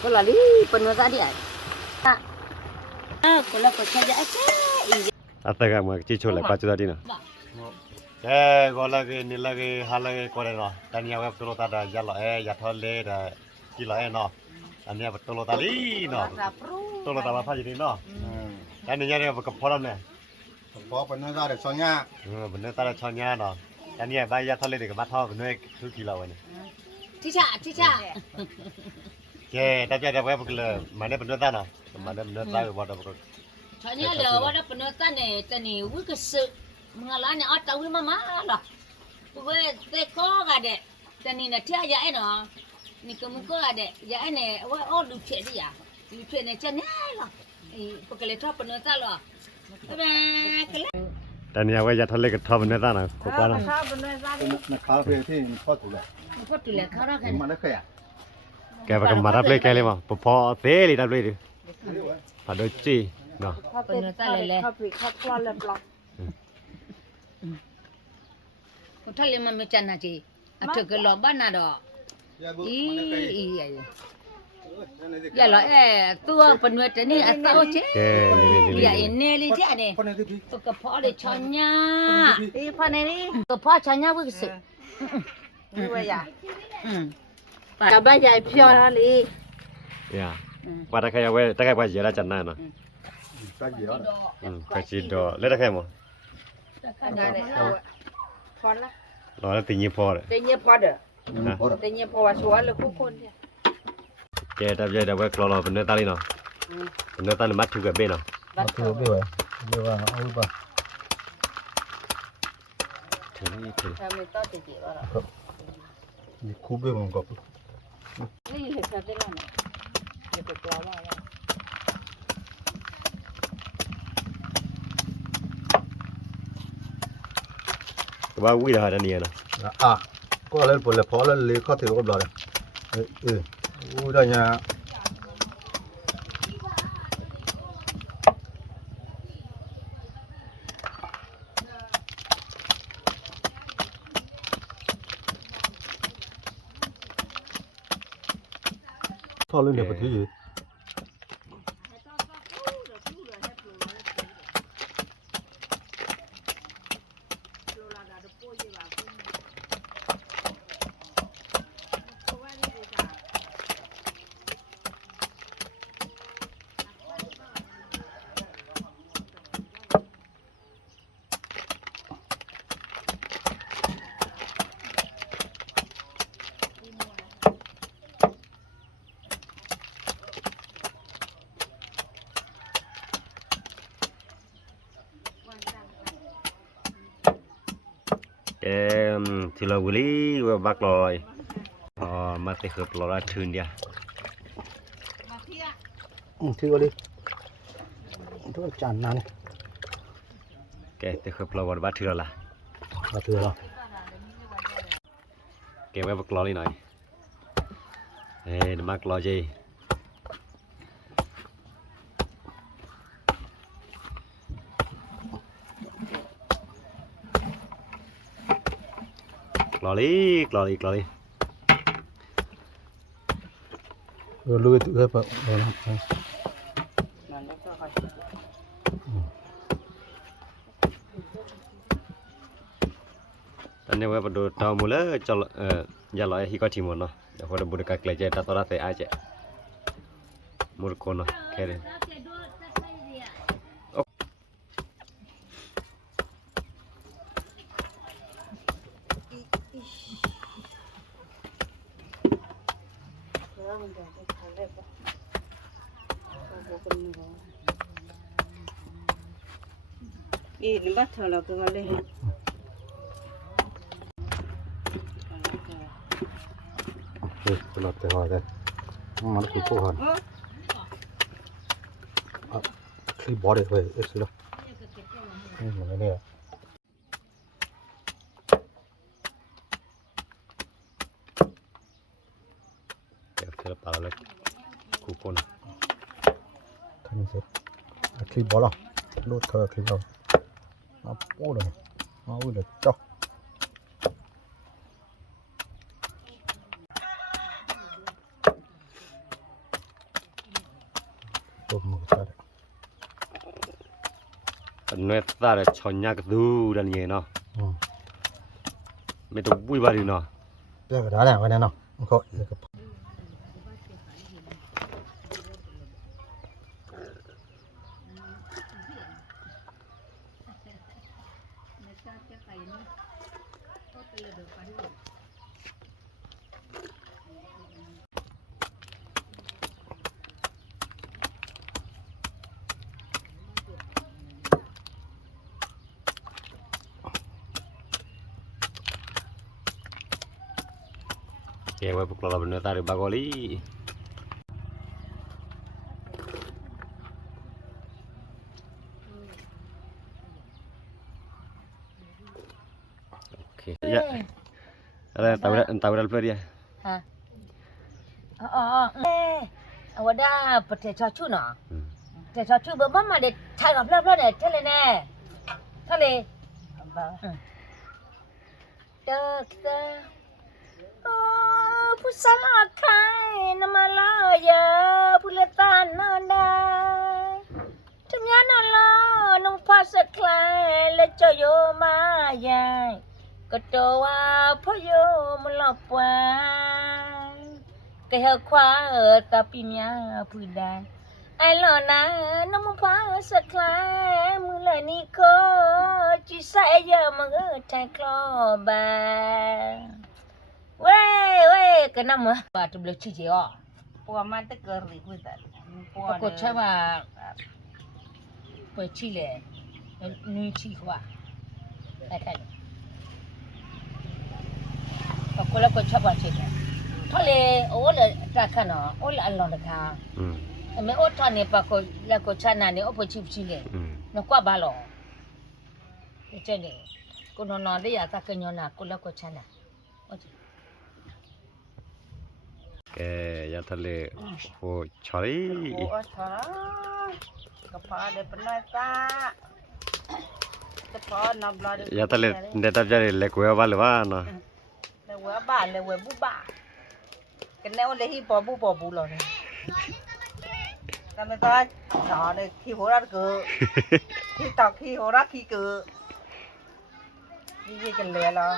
ก็ละลิเป็นเนื้อสัตว์เนี่ยก็ละก็ใช้ยาแค่อัตกรรมจีโชเลยปัจจุบันนี้นะแค่ก็ละก็นี่ละก็หาละก็อะไรเนาะตอนนี้ว่าตัวตาได้ยาละยาทอลเลยได้กี่ละเนาะอันนี้ว่าตัวตาลีเนาะตัวตาว่าพาจีนี่เนาะอันนี้เนี่ยกับพอแล้วเนี่ยพอเป็นเนื้อตาเด็กซอยง่าเป็นเนื้อตาชอนยาเนาะอันนี้ใบยาทอลเลยกับมาทอเป็นเนื้อทุกกี่ละวันนี้ที่ชาแค่แต่จะได้ไว้พวกเลยมันได้เป็นเนื้อตาเนาะมันได้เป็นเนื้อตาว่าได้พวกชอนยาเลยว่าได้เป็นเนื้อสัตว์เนี่ยจะนี่วิ่งกระสือมึงอะไรเนี่ยเอาตัววิ่งมาหรอเว้ยเตะข้อกันเด็กจะนี่เนี่ยเที่ยวยาเนาะนี่ก็มึงก็เด็กยาเนี่ยว่าอ้อดูเฉยดิอ่ะดูเฉยเนี่ยจะเนี่ยหรอพวกเลยชอบเป็นเนื้อสัตว์หรอแต่เนี่ยว่ายาทอลเลยกับทอเป็นเนื้อตาเนาะขอบคุณนะนักข่าวเพื่อที่พ่อถูกเลยพ่อถูกเลยเขาเราแค่มันได้แค่แกไปกันมารับเลยแกเลยมั้งพอเซ่เลยรับเลยดิพอดูจีเนาะเป็นเนื้อสัตว์เลยข้าวปีข้าวปลาเลยปลาคนทะเลมันไม่จันนะจีถ้าเกิดหลอกบ้านน่ะดอกอย่าหลอกตัวเป็นเวทนี่อัตโตเช่อย่าเอ็นเนลี่เจ้าเนี่ยก็พอเลยชอนยาพอในนี้ก็พอชอนยาวิ่งสุดนี่ว่าอย่ากับใบใหญ่เพียวนะลีอย่าว่าถ้าใครเอาไว้ถ้าใครว่าเยอะแล้วจันน่ะเนาะก็เยอะก็จีดอเล่นถ้าใครมั้งพอละรอแล้วตีนี้พอเลยตีนี้พอเด้อตีนี้พอว่าชัวร์เลยทุกคนเนี่ยแกแต่ใจเดี๋ยวไว้กรอเป็นเนื้อตาลีเนาะเป็นเนื้อตาลีมัดถูกกับเบ้เนาะมัดถูกเบ้เบ้ว่าเอาไปถึงนี่ทำไม่ต้องตีว่าหรอนี่คู่เบ้มันก็นี่เห็นชัดได้แล้วเนี่ยเดี๋ยวไปกล่าวว่าว่าวิ่งได้เนี่ยเนาะก็เล่นผลเลยพอแล้วเลยเข้าถึงก็บล็อกเลยอู้ได้เนี่ยเข้าเล่นเดี๋ยวไปที่ที่เราวิลีว่าบักลอยมาเตะขับลอยทืนเดียที่ว่าดิทุกจานนั่นแกเตะขับลอยบัดทืนละบัดทืนละแกไว้บักลอยหน่อยมักลอยจีกลอลี่ลุยตัวแบบนั้นตอนนี้ว่าดูดาวมูลจออย่าลอยฮิกอทิมอนเนาะเดี๋ยวพอเราบุริการเกลี่ยใจตัดตัวเราเตะอาเจมุรโกนเนาะแค่นี้นี่บัตรเธอเราก็เลยตลอดแต่ว่าเลยมันคือพวกมันคลิปบอดี้เลยสิล่ะนี่มันเนี่ยเดี๋ยวเธอปาเลยคู่คนท่านนี้สิคลิปบอลล่ะรูดเธอคลิปเราโอ้เลยเลยจ้า ตัวมือก็ได้ เนื้อตาเด็ดชอนยากดูดันเงี้ยเนาะไม่ต้องบุยบารีเนาะ เรื่องก็ได้แหละไว้แน่นอนมันก็เรื่องก็ แกไว้พวกเราเป็นเนื้อตาเด็ดบากอลีโอเคyaอะไรตาเวลเปรีย ฮะอ๋อเอาว่าได้ประเทศชาชูเนาะแต่ชาชูบ่มาเด็ดไทยกับเลิศๆเนี่ยทะเลแน่ทะเลเด้อผู้สาวไทยนมาลายาผู้ละตานนอนได้ถึงยานอนลอน้องพาสคลายและเจ้าโยมายายก็โตว่าพ่อโยมหลอกว่าcái hơi khoa ở ta pimia pui đai ai lo na nó muốn phá sạch lại mưa lại ni có chỉ sẽ giờ mà ở trái clo bà quê cái năm mà bà tụi được chi gì ọ ปัวมันตะเกิดหรือคุยแต่ปัว bà có chơi mà bởi chi lệ nuôi chi quá lại cái bà có là có chơi bà chơiทะเลโอ้เลยราคาเนาะโอ้ละอันลองราคาไม่โอ้ตอนนี้ปะก็แล้วก็ชนะเนี่ยโอ้ปะชิเลยเนาะกว่าบาลอเจนี่ก็นอนได้อยากตะกันยอนะก็แล้วก็ชนะแกยาทะเลโหชอรี่ โอ้ท้ากระเพาะเดี๋ยวเป็นไรจ้ากระเพาะน้ำร้อน ยาทะเลเด็ดตับใจเล็กเวลบ้าหรือว่าเนาะ เลยเวบ้านเลยเวบุบ้ากันแนวเลยที่ปอบูหรอเนี่ยแต่ไม่ต้องสอนเลยที่หัวรัดเกือที่ตอกที่หัวรัดที่เกือนี่กันเลยเหรอ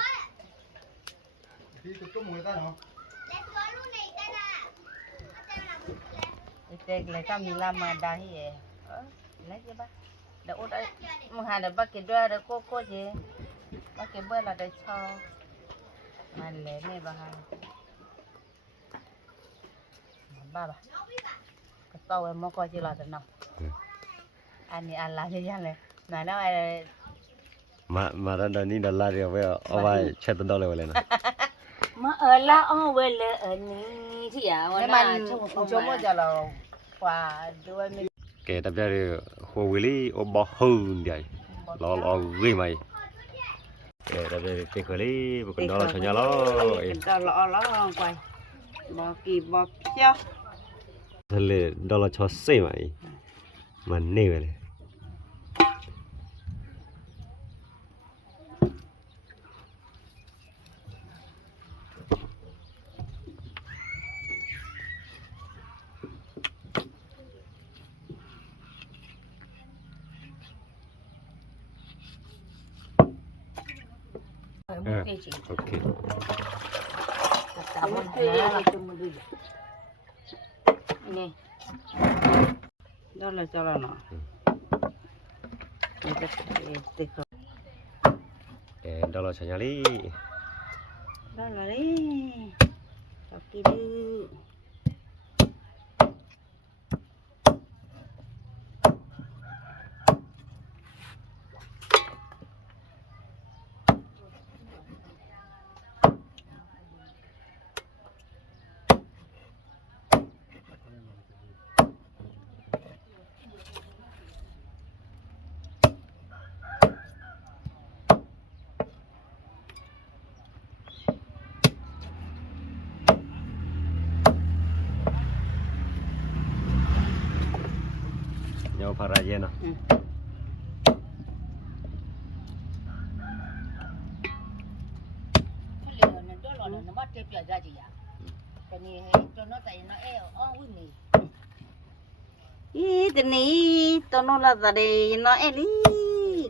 เด็กเลยถ้ามีลามาได้เหี้ยlấy chứ bác đậu đấy mà hàng để bác cái đôi để cô gì bác cái bơ là để cho mà lấy này bà hàng ba cái tàu em mua coi chỉ là tận nào anh này ăn lá như vậy này nó ai มาดันนี่ดัลลาร์เดียวไปเอาไว้เช็ดต้นดอกเลยเลยนะ มาละอ้อเวลนี้ที่อ่ะวันนั้นช่วงเมื่อจะเรากว่าด้วยไม่ แกตับใจหัววิลี่โอบอฮูนใหญ่รอวิ่งไหมแกตับใจเตะขลี่บุกดอลชนยาล้อ ก็ล้อไปบอกกี่บอกเจ้า ทะเลดอลชอเซ่ไหมมันนี่เลยโอเคนี่ đó là cho là nó để ดอลชนยาลี đó là đi cho kia đi nhau phá ra gì nào nó bắt tiếp ra gì à cái này cho nó tại nó eo on với mì ý ตอนนี้ตอนนู้นเราจะได้น้อยลี่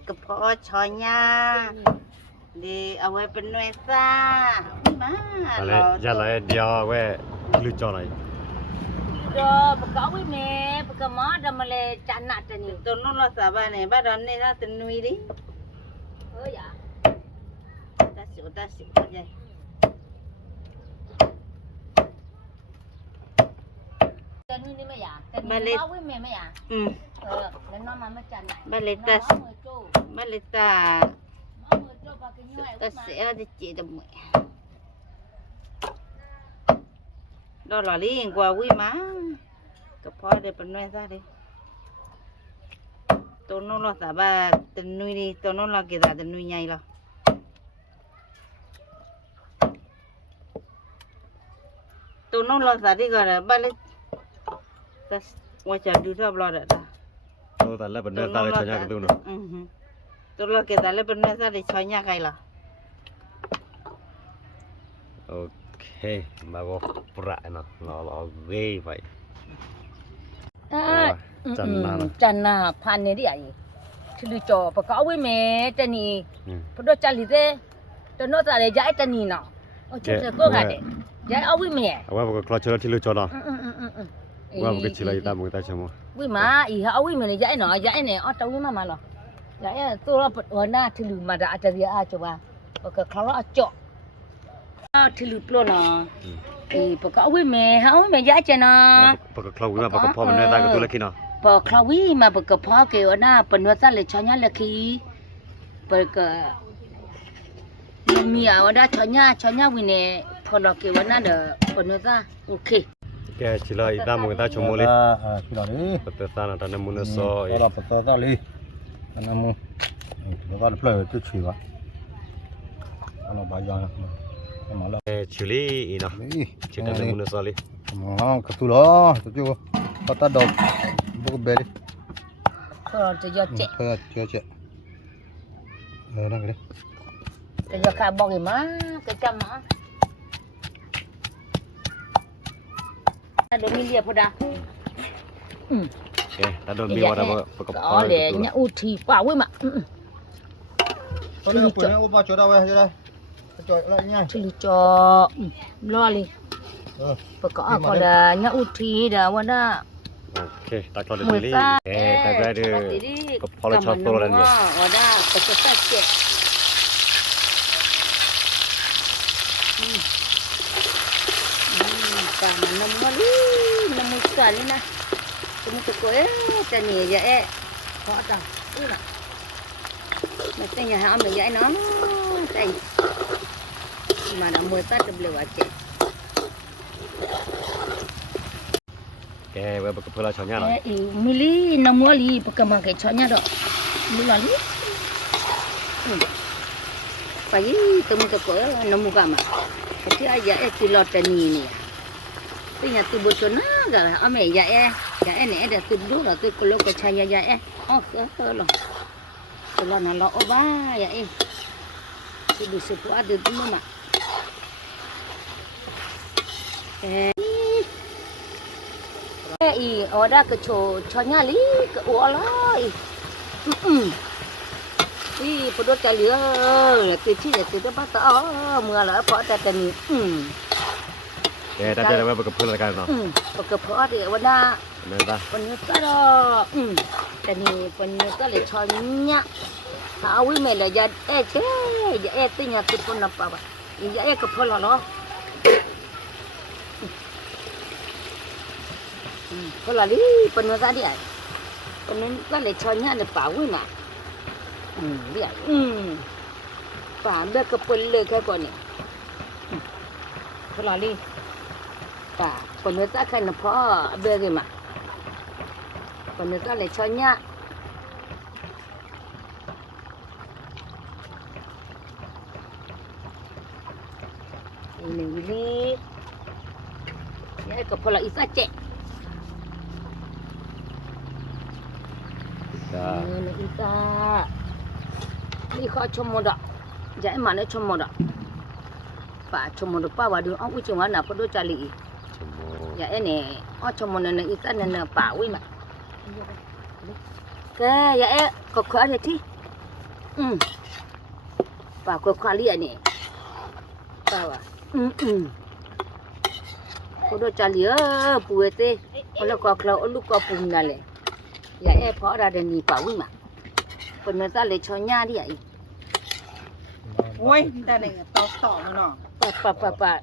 กระเพาะชอยาเดี๋ยวเอาไว้เป็นหน่วยซ่ามา อะไรอย่าเลยเดียวเว้ยลุจอหน่อย เด้อปะกเอาไว้แม่ปะกมาดำมาเลยจันนัดตะนี่ ตอนนู้นเราสาบานเนี่ยบ้านเราเนี่ยเราเป็นหน่วยดิ เฮ้ยอ่ะ ตาสิวใหญ่ ตะนี่นี่ไม่อยากตะนี่เอาไว้แม่ไม่อยากแล้วน้องมาจันนัด บ้านเล็กตาเสียจะเจ็ดมือดอลลาร์ลิงกว่าวิ่งมาก็พอได้เป็นหน่วยซ่าดิตัวนู้นเราสาบานเป็นหน่วยดิตัวนู้นเราเกิดเป็นหน่วยใหญ่แล้วตัวนู้นเราสาดีกว่าบ้านเล็กแต่ว่าจะดูชอบเราเด้อ ตัวแต่ละเป็นเนื้อตาเลยชนะกันดูเนาะ ตัวเราเกิดอะไรเป็นเนื้อสัตว์ที่ชอยยากไงล่ะ โอเคมาบอกปราเนาะเราเว้ยไปจันนาพันเนี่ยดิไอ้ที่ดูจอปะกเอาไว้แม่ตะนี่พอดจันลิเต้ตะโนตะเลยย้ายตะนี่เนาะโอ้เจ้าก็กะเด้ย้ายเอาไว้แม่ ว่าบอกคลอชลที่ลุจอเนาะว่าบอกชิลายตามมึงตาชมวิมาอีเอาไว้แม่เลยย้ายเนาะย้ายเนี่ยเอาตะวิมาเนาะย้ายตัวเราปวดหน้าที่ลืมมาดาอาจจะเรียอาจัวปะกคลอเจาะที่ลืมปล้นเนาะปะกเอาไว้แม่เอาไว้แม่ย้ายจ้ะเนาะปกคลอวิมาปกพ่อมันเนื้อตากันตัวละกี่เนาะปกคลอวิมาปกพ่อเกี่ยวหน้าปนวัดซะเลยชอญาละคีปกมีอ่ะว่าได้ชอญาวิเนี่ยพอเราเกี่ยวหน้าเด้อปนวัดซะโอเคแกชิลายตามมึงตาชมเลยชิลานี่ปัตตาตานะตานมุนซอเราปัตตาตาเลยอันนั้นมึงแล้วก็เพลย์จุดชีวะอันนั้นบายางมาแล้วชิลีเนาะชิตานมุนซอเลยกระตุ้นล้อตัวจู่ปัตตาดอกบุกเบลก็จะยอดเจ๊เจ๊นั่งเลยจะยอดขาบอกอีมาก็จำมาโดนมีเลียพอดาถ้าโดนมีว่าปกอ๋อเลยเนี่ยอุทีป่าเว้ยมาตัวนี้ปุ่นเนี่ยอุปจาระไว้จะได้จอยอะไรเนี่ยที่จอรอเลยปกก็ก็ได้เนี่ยอุทีเด้อวันน่ะโอเคตาคลอดเลยลีตาได้เด้อก็พอละชอบตัวแล้วเนี่ยวันน่ะก็จะตัดเจ็บตามันน้ำมันน้ำมันสั่นเลยนะตัวมันตะโกนแต่เนี่ยอย่าเพราะจังน่ะมันเป็นอย่างหามันใหญ่เนาะแต่มาดามมือตัดเบลว่าเจ็บแกไว้ปกพลาชอญาเนาะมิลีน้ำมัวลีปกมาแกชอญาดอกมิลาลีไปตัวมันตะโกนน้ำมุกมาที่อาจจะที่ลอตเตอรี่เนี่ยTinya tu bocor naga, ame ya ni ada tu dulu lah tu kalau kecaya ya oh kalau kalau nala oba ya tu sesuatu ada tu mama oda keco nyali ke ualai pedot kali tu cik tu dapat tahu mengalah apa tadi ni tadi ada apa kepala kan no kepala dia warna merah penyuka dah tadi penyuka le chonya awi mela jad che tu nya tu pun apa ya kepala lo kepala ni penyuka dia penyuka le chonya le pawi na dia pa dia kepala ke kau ni kepala niป่าคนเนื้อตาใครนะพ่อเบื่อกี่มาคนเนื้อตาเลยช้อนยะอีหนึ่งวิลียายกับพลอีสาเจ๊นี่อีสานี่ข้อชมมดอ่ะยายมาเนี่ยชมมดอ่ะป่าชมมดป่าว่าดูเอาอุ้ยจังหวะน่ะพอดูจารีya ini cuma nana ikan nana pawi mak cái vậy có khó được chứ bà có khó liền nè bà à cô đôi cha lía bùi tê cô là có lâu lúc có bùn là lệ vậy phó ra đền nhị bảo mà còn người ta lấy cho nha đi vậy ôi ta này tỏ nó bà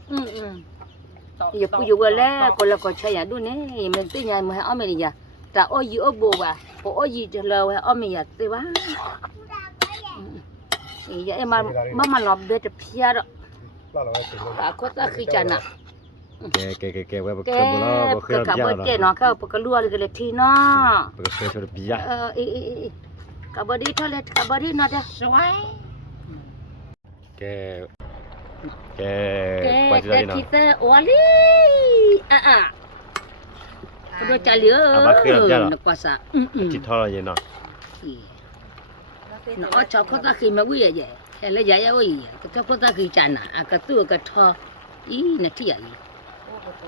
giờ bây giờ là cô là có chơi nhà đu nè mình tới nhà mà ở mình giờ ta ôi gì ở bồ bà ôi gì cho lâu ở mình giờ tới quá vậy mà nó biết được phía đó bà có ta khi chả nè cái vậy cái bữa đó bữa cả bữa kia nó cái bữa lúa cái thì nó bữa cái cho bia cả bữa đi thôi cả bữa đi nó đó cái quay ra đi nào kita wali udah calir nak puasa chỉ thôi vậy nào nó cho có ta khi mà quý vậy hay là vậy ơi cái có ta khi chán à cái tu cái thọ ý là thiệt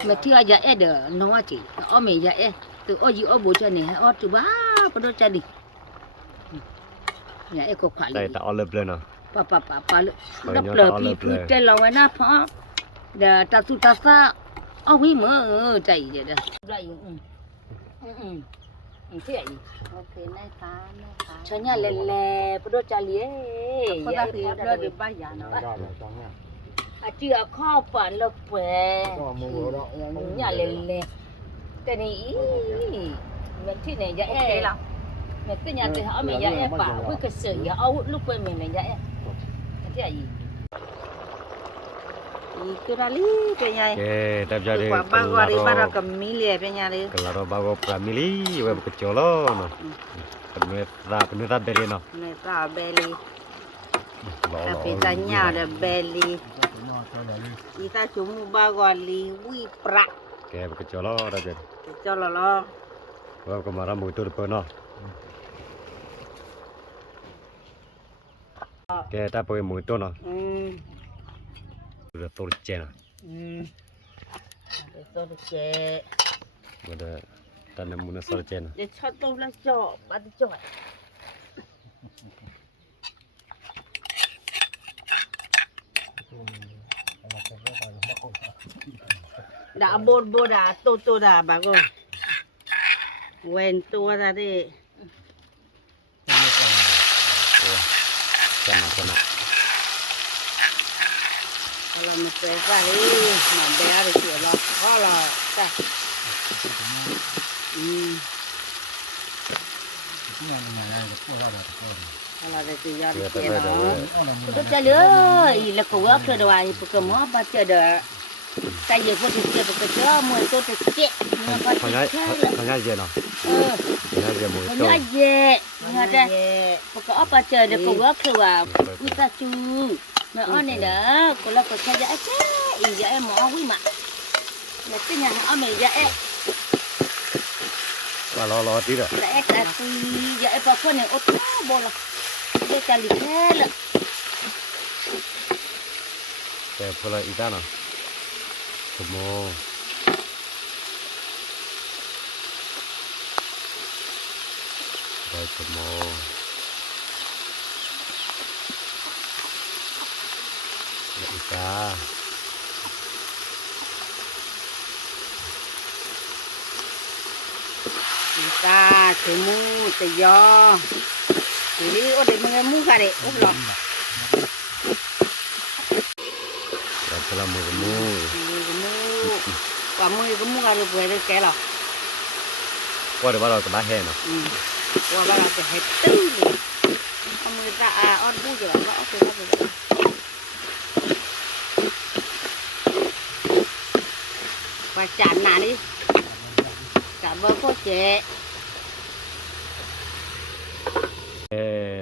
mà thiệt vậy đó nó chỉ ở mình vậy từ ở dưới ở bố cha này hay ở từ ba bắt đầu cha đi vậy có phải đây ta ở lớp lên nào pa đập lờ pi trên lòng ấy na phó để ta su ta sa ông ấy mở chạy vậy đó vậy thế vậy ok này phá cho nhà lè lè bắt đầu trả lìa có ta thì đưa được ba giá nó chưa kho phản lực về nhà lè lè cái này mình thế này vậy lắm mình tới nhà thì họ mình vậy bảo với cái sự âu lúc quên mình này vậy thế là gì cái rally cái này cái tập ra đi ba gọi đi ba cầm mì lẻ cái nhà đi cái là bago pramili web cái cholo nó penuta beli nó penuta beli tapi tanya ada beli kita cuma ba gọi li wi pra cái cholo đó chứ cho lo web cái mara mui tu depan nó cái ta pakai mui tu nó udah torche nó torche udah tanam muna torche nó để cho tôi là cho bắt cho đã bột đã tô đã bà cô quen tua ra đi sana kalau mesti kali mau bayar itu lah kalau tak kalau ada tiga itu calir là cầu ác rồi vậy cái mỏ ba chơi đó cái gì cũng được cái chỗ mua tôi được chết mua ba thằng nhái gì nào nhái gì mua thằng nhái gì nghe đây cái ốc ba chơi được cầu ác rồi vào quý ta chú mà ăn này đó có là có chơi dễ chứ dễ mỏ quý mà là cái nhà ở mình dễ và lo tí rồi dễ cả dễ vào con này ô tô bò là để cả lịch thế là cái phụ là ít nào Como Rồi como Vậy cả kita semu tejo jadi ode mengemu kare lo Setelah mengemu kamu kare boleh ke lo Qua được bắt đầu cái bát hè nào qua bắt đầu cái hết tư kamu ta on bu rồi nó ok rồi và chán nào đi cả bơ có chế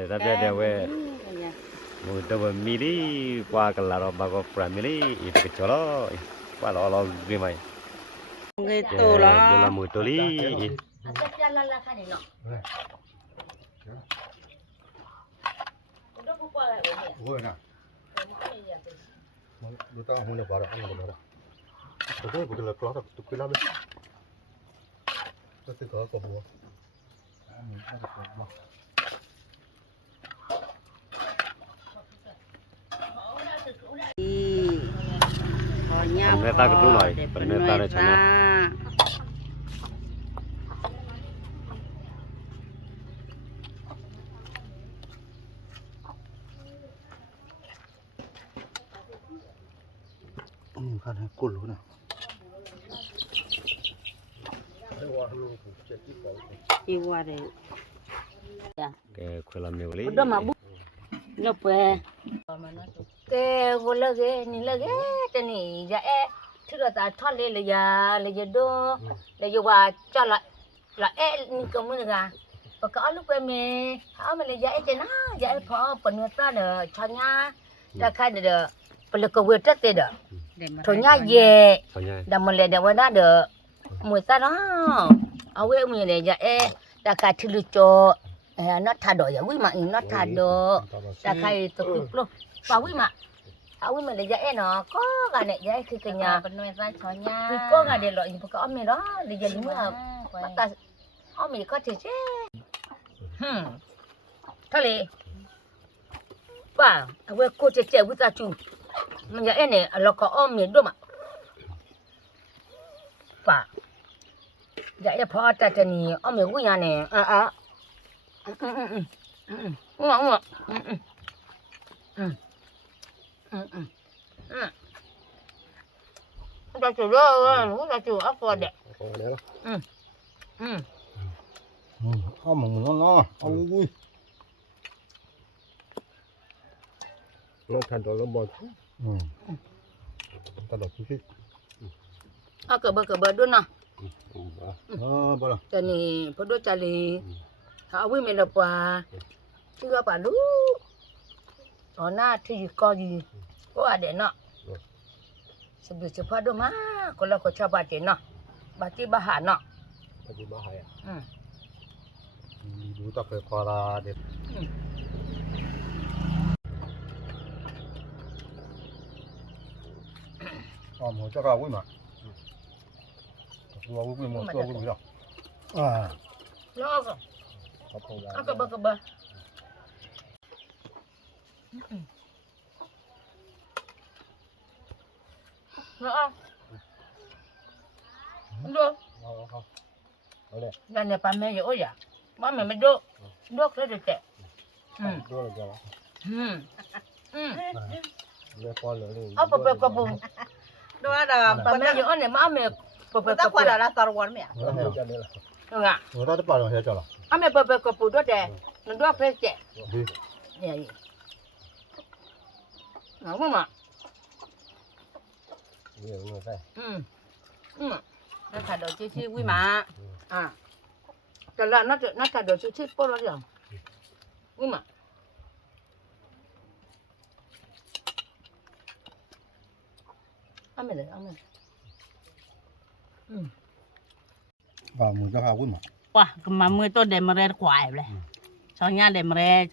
Tapi ada we Mau coba milih Qua cái là bago pramili Itu kecolo Qua lo gimana người to lo Dula mu toli là khai này nọ Ôi nè. Đứa tao không được vào đâu, ăn được vào đâu. Tôi thấy cái là có tụi cái lắm đấy. Tôi thấy có bùa. Peneta kedua lah, peneta ada chanya. Kan cool na. Iwa de. Ke kualam ni boleh. Udah mabuk. Lepas. Ke bola ke ni lagi tani ya tidak tak thole le ya do le wa cala la ni kamu ni kan. Pakai alu pe me, le ya cina ya pho penata de chanya dah kan de pelakau tak ada. Thonya ye. Chanya. Dah mula dah mana de muta no. Awe mu le ya dah kan lucu. Nó thà đồ vậy quý mà nó thà đồ đã khai tụi lúc và quý mà để dạy nó có gà này dạy khi cái nhà thì có gà để loại gì có ông này đó để dạy đúng là bắt ta ông mình có thể chứ thôi đi và quê cô chơi với ta chú mình dạy này là có ông mình đúng mà và dạy là phò ta cho ni ông mình quý nhà này Udah sudah, udah sudah apa deh? Nó ui. Nó thành đồ nó bò. Ta đọc chút. Keber dulu nah. Boleh. Tani podo cali. Awi mình là quả chưa quả lú. Nó na thì có gì có để nó. Sebelum cepat dong mah, kalau kau coba je no, berarti bahan no. Berarti bahaya. Ibu tak ke para dia. Mau cakap apa mak? Mau apa dah? Lo ke? Keber. Được. Lần này bà mẹ dỗ dạ. Ba mẹ mới đốt. Đốt thế được chạy. Apa bung. Đó là Bà mẹ dỗ này má mẹ ta qua là tar war mẹ. Đúng ạ. Người ta đã bảo là cho là. Mẹ bung đốt chạy. Nó đốt phê chạy. Dạ gì. Đúng mà. Nó thả đồ chi quý mà. Cho là nó thả đồ chi bố nó rồi. Quý mà. Ăn mày. Vào mùi cho hào quý mà. Wah, kemamu itu demere kuai boleh. Soalnya demere.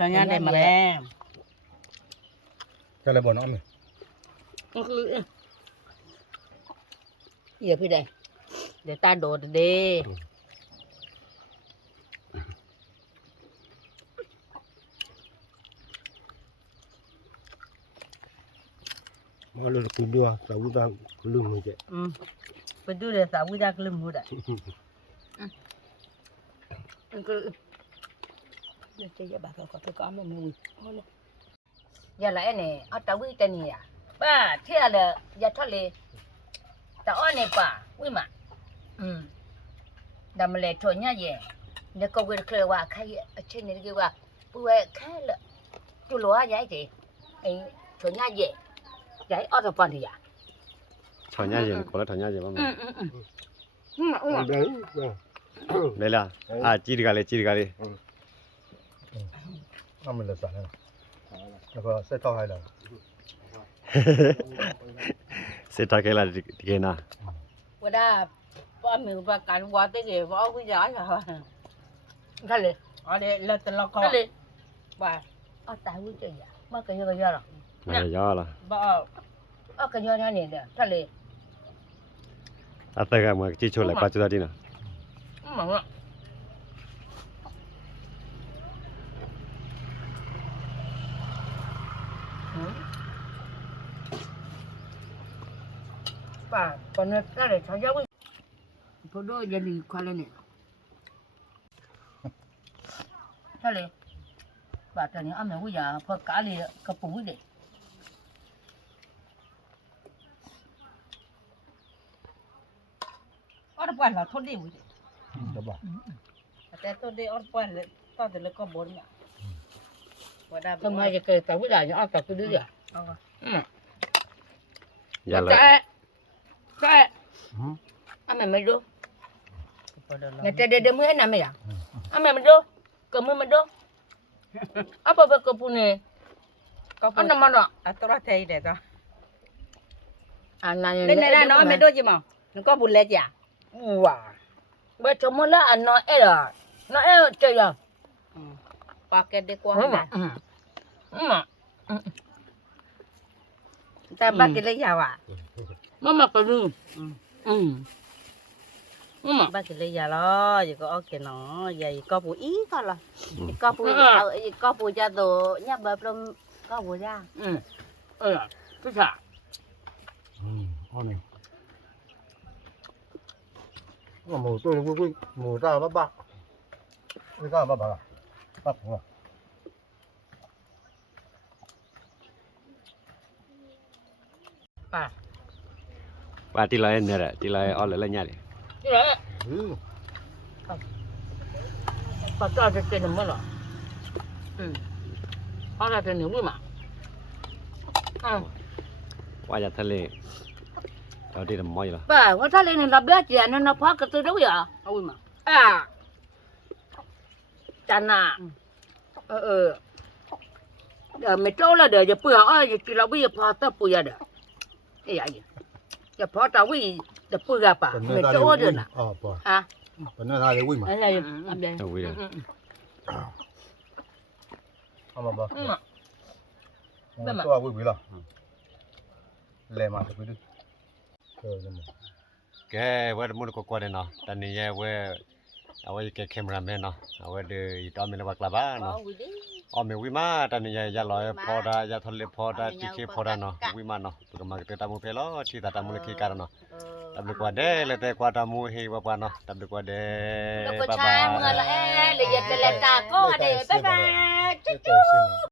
Cho lại bỏ nó mày. Iya phi đây. Để ta đổ đi. Malu kedua, tahu dah belum aja. Betul deh, tahu dah kelem muda. Giờ lại này, ở tàu quý tên gì à? Ba, thế là giờ thoát lì. Tao này ba, quý mà. Đâm lệ thôi nhá gì. Nếu có quyền khơi qua khai trên này kia qua, bữa khai là tu lúa vậy gì? Ấy thôi nhá gì? Vậy ở đâu còn thì à? Chanya gì, có là chanya gì mà. Đấy. Đây là, chỉ cái này. Ăn mình là sẵn này. Nó sẽ to hay là. Sẽ thay cái là cái nào? Bữa đó, ba mình ba cắn quá tới gì, ba quý giá rồi. Khai lì. Ở đây là tên lo con. Khai lì. Ba. Ở tàu quý chơi à? Ba cái gì rồi? Này gió là. Ba. Ở cái gì này nè, khai lì. Ata cái mà chỉ cho lại 5 giờ đi nào. Mà ป่าตอนนี้ก็เลยเขาจะวิ่งพอดูจะดีกว่าเลยเนี่ยใช่เลยป่าตอนนี้อ้ำยังวิ่งพอกาเลยกระปุกวิ่งเด็กอ๋อป่านเราทนได้วิ่ง จะบอก แต่ตัวเดียวป่านเลยตอนเดียวก็บนอ่ะทำไมจะเกิดแต่วิ่งได้ยังเอาแต่ตัวเดียวอย่าเลย ใช่อ้ำไม่รู้เนี่ยแต่เดี๋ยวมือนั่นไม่ยังอ้ำไม่รู้ก็มือไม่รู้apa ke pune ana mana atora thei de to ana le ne no me do ji mo ko bu le ja wa ba chomola ana era na e che ya pocket de ko ma ma ta ba ke le ya wa mama ka lu mama ba ke le ya lo ji ko ok no ya ko bu i ko lo ko bu ja do nya ba plom ko bu ja cái啥con này mà mù tôi vui mù ra bắt bạc cái ra bắt bạc bắt không à à ว่าที่ไรเนี่ยแหละที่ไรเอาเลยละเนี่ยดิ cái đấy bà cho cái tiền mới rồi họ ra tiền nhiều mà ว่าจะทะเลเอาที่ทำมอยเหรอ bà có thấy lên là bé chị nên nó phá cái từ đâu vậy ôi mà chán à giờ mày trâu là để giờ bữa giờ chỉ là bây giờ phá ta bữa giờ cái gì giờ phá ta bây giờ bữa gặp à mày trâu rồi nè à phần nó ra để vui mà cái này làm gì เอาวิ่ง เอามาบ่ตัวvui vui rồi lẹ mà tôi điแกว่ามุนก็กว่าเนาะตอนนี้ว่าเอาไว้แกแคมราแมนเนาะเอาไว้เดี๋ยวตอนมีระบักลาบ้าเนาะเอาไม่วิมาตอนนี้อย่าลอยพอได้อย่าทะเลพอได้ที่เคพอได้เนาะวิมาเนาะตัวมาเตะตามุเพลอที่ตาตามุเลคีการเนาะตามดีกว่าเด้เลยแต่กว่าตามุเฮว่าปาเนาะตามดีกว่าเด้ Nó có cha mưa là e, là giật là ta có để bye bye. Chú chú.